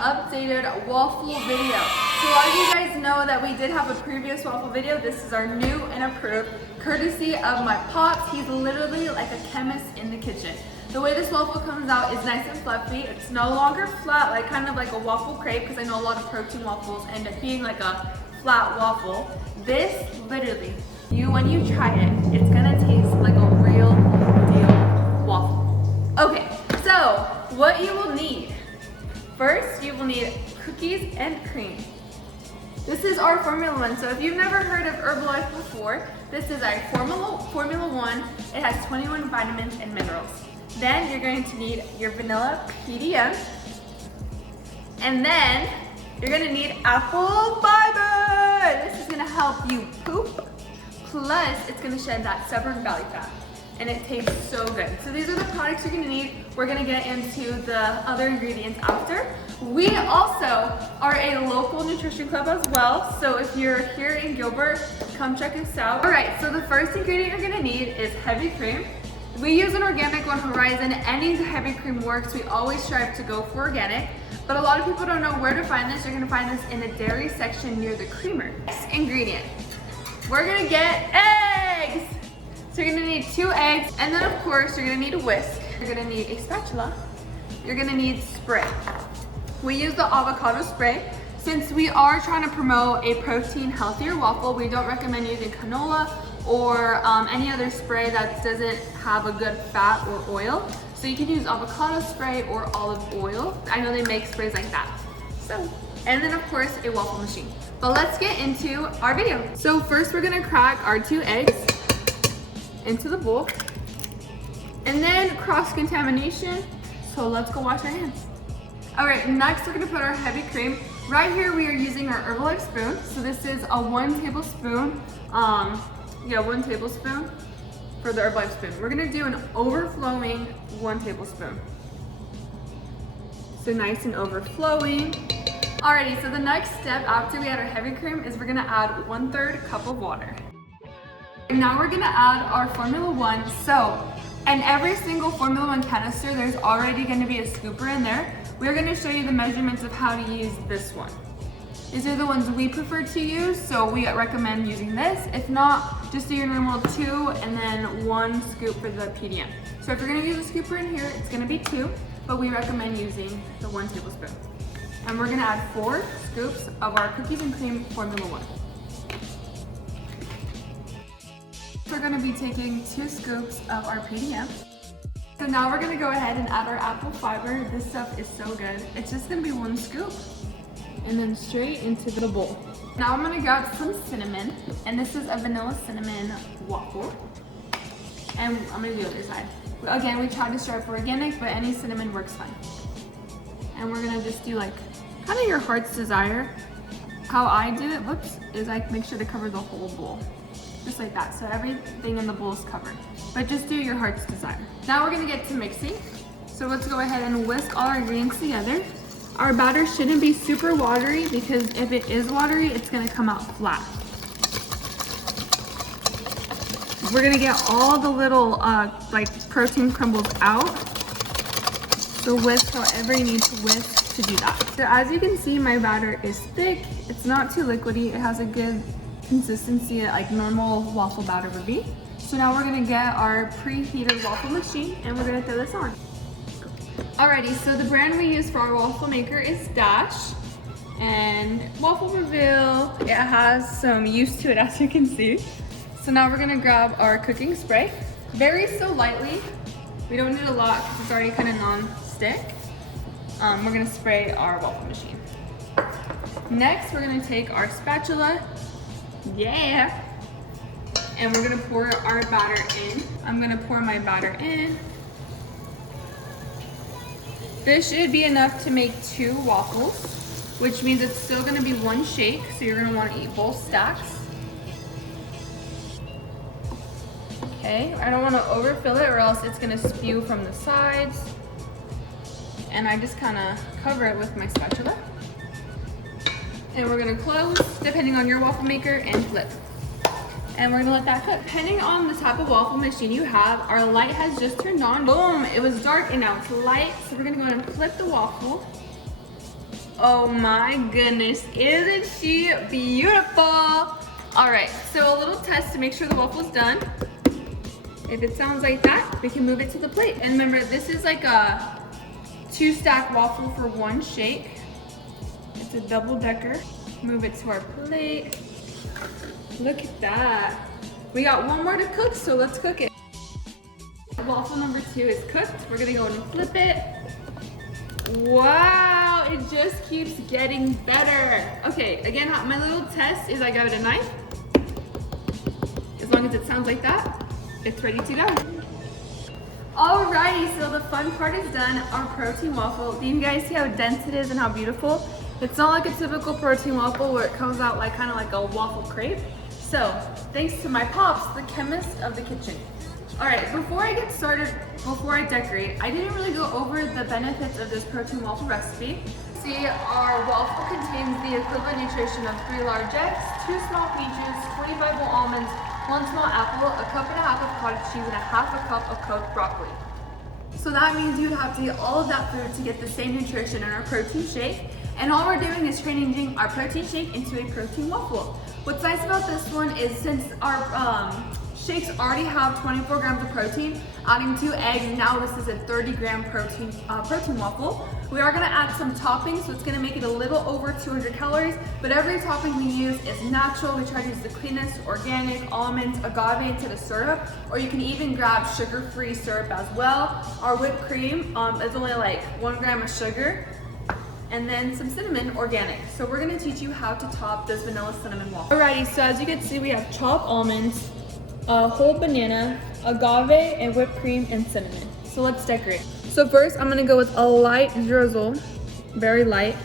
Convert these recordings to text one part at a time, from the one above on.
updated waffle video. So a lot of you guys know that we did have a previous waffle video. This is our new and approved, courtesy of my pops. He's literally like a chemist in the kitchen. The way this waffle comes out is nice and fluffy. It's no longer flat, like kind of like a waffle crepe, because I know a lot of protein waffles end up being like a flat waffle. This literally, when you try it, it's gonna taste like a real deal waffle. Okay, so what you will need. First, you will need cookies and cream. This is our Formula 1, so if you've never heard of Herbalife before, this is our Formula 1. It has 21 vitamins and minerals. Then you're going to need your vanilla PDM. And then you're gonna need apple fiber. This is gonna help you poop. Plus, it's gonna shed that stubborn belly fat. And it tastes so good. So these are the products you're gonna need. We're gonna get into the other ingredients after. We also are a local nutrition club as well. So if you're here in Gilbert, come check us out. All right, so the first ingredient you're gonna need is heavy cream. We use an organic on Horizon. Any heavy cream works. We always strive to go for organic. But a lot of people don't know where to find this. You're gonna find this in the dairy section near the creamer. Next ingredient, we're gonna get eggs. So you're gonna need 2 eggs, and then of course you're gonna need a whisk. You're gonna need a spatula. You're gonna need spray. We use the avocado spray. Since we are trying to promote a protein healthier waffle, we don't recommend using canola or any other spray that doesn't have a good fat or oil. So you can use avocado spray or olive oil. I know they make sprays like that. So, and then of course a waffle machine. But let's get into our video. So first we're gonna crack our 2 eggs into the bowl. And then cross-contamination, so let's go wash our hands. All right, next we're gonna put our heavy cream. Right here we are using our Herbalife spoon. So this is a 1 tablespoon, 1 tablespoon for the Herbalife spoon. We're gonna do an overflowing 1 tablespoon. So nice and overflowing. Alrighty, so the next step after we add our heavy cream is we're gonna add 1/3 cup of water. Now we're gonna add our Formula 1. So, in every single Formula 1 canister, there's already gonna be a scooper in there. We're gonna show you the measurements of how to use this one. These are the ones we prefer to use, so we recommend using this. If not, just do your normal 2 and then 1 scoop for the PDM. So if you're gonna use a scooper in here, it's gonna be 2, but we recommend using the 1 tablespoon. And we're gonna add 4 scoops of our cookies and cream Formula 1. We're gonna be taking 2 scoops of our PDM. So now we're gonna go ahead and add our apple fiber. This stuff is so good. It's just gonna be 1 scoop and then straight into the bowl. Now I'm gonna grab some cinnamon, and this is a vanilla cinnamon waffle. And I'm gonna do the other side. Again, we tried to strive for organic, but any cinnamon works fine. And we're gonna just do like, kind of your heart's desire. How I do it, is I make sure to cover the whole bowl. Just like that, so everything in the bowl is covered. But just do your heart's desire. Now we're gonna get to mixing. So let's go ahead and whisk all our ingredients together. Our batter shouldn't be super watery, because if it is watery, it's gonna come out flat. We're gonna get all the little like protein crumbles out. So whisk however you need to whisk to do that. So as you can see, my batter is thick. It's not too liquidy. It has a good consistency like normal waffle batter would be. So now we're gonna get our preheated waffle machine and we're gonna throw this on. Alrighty, so the brand we use for our waffle maker is Dash. And waffle reveal, it has some use to it, as you can see. So now we're gonna grab our cooking spray. Very so lightly. We don't need a lot because it's already kind of non-stick. We're gonna spray our waffle machine. Next, we're gonna take our spatula. Yeah. And we're gonna pour our batter in. I'm gonna pour my batter in. This should be enough to make 2 waffles, which means it's still gonna be 1 shake, so you're gonna wanna eat both stacks. Okay, I don't wanna overfill it or else it's gonna spew from the sides. And I just kinda cover it with my spatula. And we're gonna close, depending on your waffle maker, and flip. And we're gonna let that cook. Depending on the type of waffle machine you have, our light has just turned on. Boom, it was dark and now it's light. So we're gonna go ahead and flip the waffle Oh my goodness, isn't she beautiful? All right, so a little test to make sure the waffle's done. If it sounds like that, we can move it to the plate. And remember, this is like a 2-stack waffle for 1 shake. It's a double-decker. Move it to our plate. Look at that. We got 1 more to cook, so let's cook it. Waffle number 2 is cooked. We're gonna go and flip it. Wow, it just keeps getting better. Okay, again, my little test is I got it a knife. As long as it sounds like that, it's ready to go. Alrighty, so the fun part is done, our protein waffle. Do you guys see how dense it is and how beautiful? It's not like a typical protein waffle where it comes out like kind of like a waffle crepe. So, thanks to my pops, the chemist of the kitchen. Alright, before I get started, before I decorate, I didn't really go over the benefits of this protein waffle recipe. See, our waffle contains the equivalent nutrition of 3 large eggs, 2 small peaches, 25 whole almonds, 1 small apple, 1.5 cups of cottage cheese, and 1/2 cup of cooked broccoli. So that means you'd have to eat all of that food to get the same nutrition in our protein shake. And all we're doing is changing our protein shake into a protein waffle. What's nice about this one is since our shakes already have 24 grams of protein, adding 2 eggs, now this is a 30-gram protein waffle. We are gonna add some toppings, so it's gonna make it a little over 200 calories, but every topping we use is natural. We try to use the cleanest, organic, almonds, agave instead of syrup, or you can even grab sugar-free syrup as well. Our whipped cream is only like 1 gram of sugar, and then some cinnamon, organic. So we're gonna teach you how to top this vanilla cinnamon waffle. Alrighty, so as you can see, we have chopped almonds, a whole banana, agave, and whipped cream and cinnamon. So let's decorate. So first I'm gonna go with a light drizzle, very light,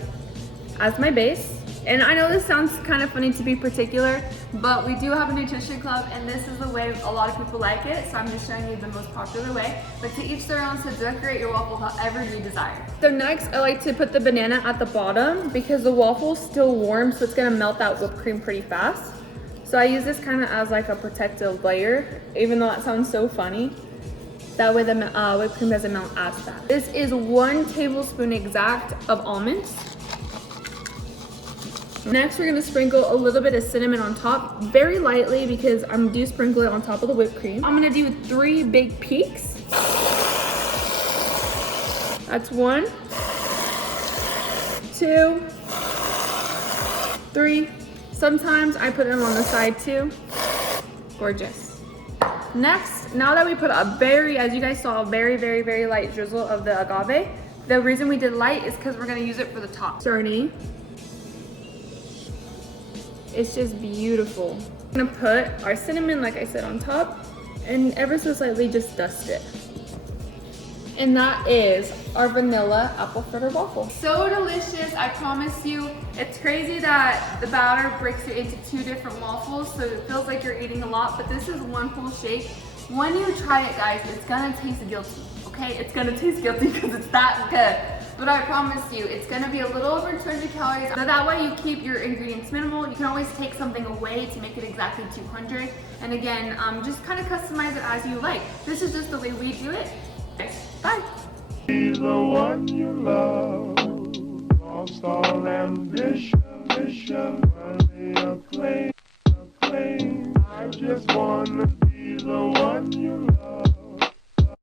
as my base. And I know this sounds kind of funny to be particular, but we do have a nutrition club and this is the way a lot of people like it. So I'm just showing you the most popular way, but to each their own, so decorate your waffle however you desire. So next I like to put the banana at the bottom because the waffle's still warm, so it's gonna melt that whipped cream pretty fast. So I use this kind of as like a protective layer, even though that sounds so funny. That way the whipped cream doesn't melt as fast. This is 1 tablespoon exact of almonds. Next, we're gonna sprinkle a little bit of cinnamon on top, very lightly because I'm do sprinkle it on top of the whipped cream. I'm gonna do 3 big peaks. That's 1, 2, 3. Sometimes I put them on the side too. Gorgeous. Next, now that we put a very, as you guys saw, a very, very, very light drizzle of the agave, the reason we did light is because we're gonna use it for the top. Starting. It's just beautiful. I'm gonna put our cinnamon, like I said, on top, and ever so slightly just dust it. And that is our vanilla apple fritter waffle. So delicious, I promise you. It's crazy that the batter breaks it into 2 different waffles, so it feels like you're eating a lot, but this is 1 full shake. When you try it, guys, it's gonna taste guilty, okay? It's gonna taste guilty because it's that good. But I promise you, it's gonna be a little over 200 calories. So that way you keep your ingredients minimal. You can always take something away to make it exactly 200. And again, just kind of customize it as you like. This is just the way we do it. Bye. Be the one you love, lost all ambition, worthy of claim. I just wanna be the one you love.